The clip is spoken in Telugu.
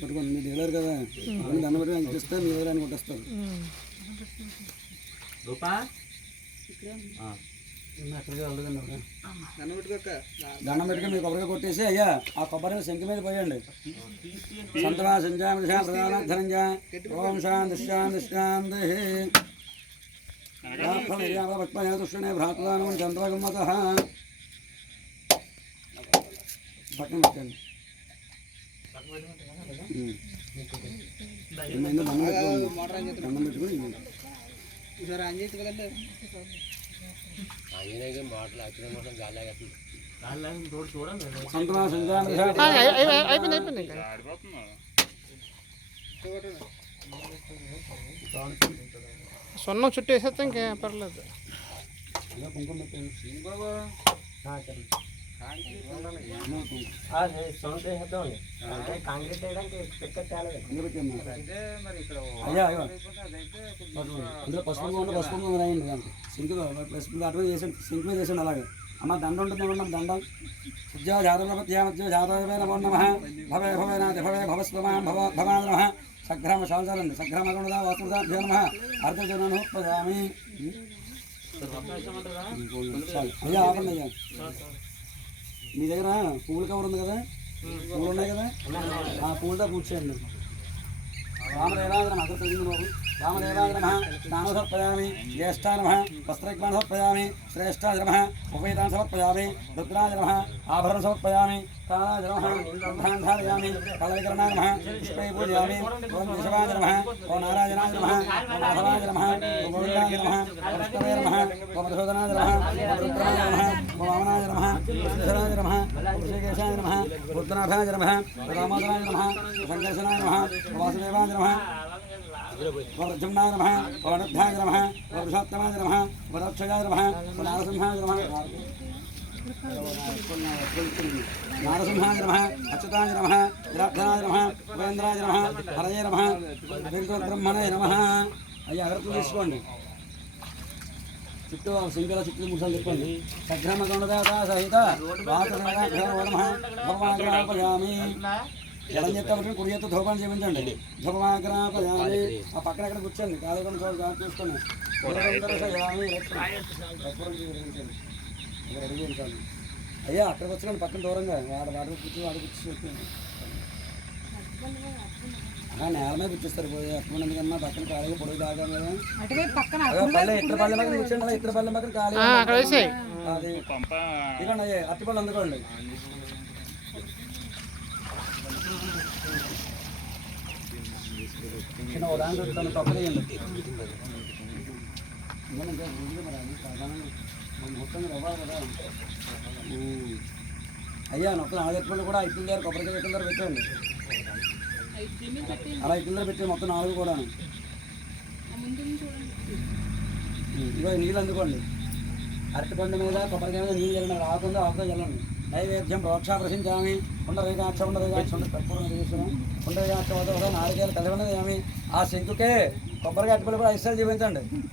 పట్టుకోండి మీరు డీలర్ కదా దండ పెట్టి అనిపిస్తే మీ దగ్గర అని కొట్టేస్తారు దండం పెట్టుకుని మీరు కొబ్బరిగా కొట్టేసి అయ్యా ఆ కొబ్బరిని శంఖ మీద పోయండి సంతమా సంజాధనంజా ఓం శాంతి శాంతి శాంతి పుష్పనే భ్రాతృదానం చంద్రగమ్మత పక్కన పెట్టండి దండం పెట్టుకుని సొన్నం చుట్టూ వేసేస్తే ఇంకే పర్లేదు అందులో పసుపు రాయండి సింక్ పసుపు అటు వేసండి సింక్ మీద వేసండి అలాగే అమ్మ దండ ఉంటుంది ఏమన్నా దండం జాతమే నమో నమ భవే భవేనాథ భవే భవస్వమాం భవాన్ నమ సగ్రామ సంవత్సరండి సగ్రామగుణద వస్తుదాభ్యో నమ అర్ధజనోపదామి అయ్యా ఆపండి అయ్యా మీ దగ్గర పూల కవర్ ఉంది కదా పూలు ఉన్నాయి కదా ఆ పూలతో పూడ్చేయండి రామదేవాగ్రమ అక్కడ తెలియదు బాబు రామదేవాగ్రమ స్నానం సమర్పయామి జ్యేష్ఠా నమ వస్త్రజ్ఞానం సమర్పయామి శ్రేష్ఠా నమ ఉపేతాన్ని సమర్పయామి రుద్రాయ నమ ఆభరణ సమర్పయామి కాళాయ నమ ధారయామి కళవికరణాయ నమ పుష్పై పూజయామి ఓం కేశవాయ నమ ఓం నారాయణాయ నమ ఓం మాధవాయ నమ ఓం గోవిందాయ నమ ఓం విష్ణవే నమ ఓం మధుసూదనాయ నమ ఓం రుద్రాయ నమ ఓం వామనాయ నమ ఓం శ్రీధరాయ నమ ఓం శ్రీకేశాయ నమ రుద్రనాభాయ నమ ఓం రామోదరాయ నమ ఓం సంకర్షణాయ నమ ఓం వాసుదేవాయ నమ వరజమ్నాయ నమః వరనద్ధాయ నమః వరపురుషోత్తమాయ నమః వరక్షయాయ నమః వరనారసింహాయ నమః నారసింహాయ నమః అచ్యుతాయ నమః విరాధనాయ నమః ఉపేంద్రాయ నమః హరయే నమః బ్రహ్మణే నమః అయ్యా అగరత్తులు తీసుకోండి చుట్టూ సింగల చుట్టూ ముసలు తిప్పండి సగ్రామ గౌడదాత సహిత భగవాన్ ఎడం చేత కుడి చేత ధూపాన్ని చేయించండి ధూపమాగ్రాపయామి ఆ పక్కన ఎక్కడ కూర్చోండి కాలుకొని చూసుకొని అయ్యా అక్కడికి వచ్చాను పక్కన దూరంగా వాడు కూర్చొని వాడు కూర్చొని నేల మీద కూర్చొస్తారు పోయి అప్పుడు ఎందుకన్నా పక్కన ఖాళీగా పొడుగు తాగాం కదా పల్లె ఇతర పల్లె పక్కన కూర్చోండి ఇతర పల్లె పక్కన ఖాళీ అది ఇదిగోండి అయ్యే అరటిపళ్ళు అందుకోండి ఉదాహరణ తప్పలేయండి మొత్తంగా ఇవ్వాలి కదా అయ్యా మొత్తం ఆగేట్టుకుని కూడా ఇట్ల దగ్గర కొబ్బరికాయ ఇట్ల దగ్గర పెట్టండి అలా ఇట్ల దగ్గర పెట్టండి మొత్తం 4 కూడా ఇగో నీళ్ళు అందుకోండి అరటిపండు మీద కొబ్బరికాయ మీద నీళ్ళు చల్లండి రాకుండా ఆకుతో చల్లండి నైవేద్యం ప్రోక్షా ప్రశంసామి ఉండరేగాక్ష కర్పూరం తీసుకున్నాం ఉండరేగాక్ష నారికేలు కలివనది ఏమి ఆ శంకుకే కొబ్బరికాయ అరటిపళ్ళు కూడా 5 సార్లు చూపించండి